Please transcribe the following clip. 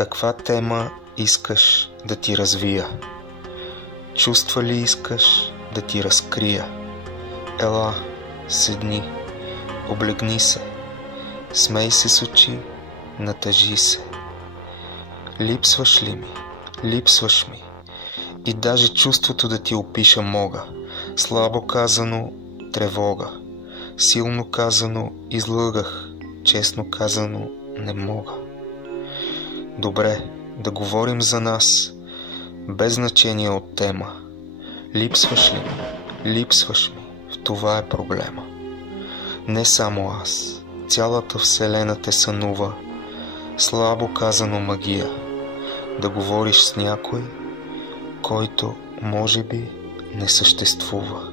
Каква тема искаш да ти развия? Чувства ли искаш да ти разкрия? Ела, седни, облегни се, смей се с очи, натъжи се. Липсваш ли ми? Липсваш ми. И даже чувството да ти опиша мога. Слабо казано, тревога. Силно казано, излъгах. Честно казано, не мога. Добре, да говорим за нас, без значение от тема. Липсваш ли ми? Липсваш ми. В това е проблема. Не само аз. Цялата вселена те сънува. Слабо казано магия. Да говориш с някой, който може би не съществува.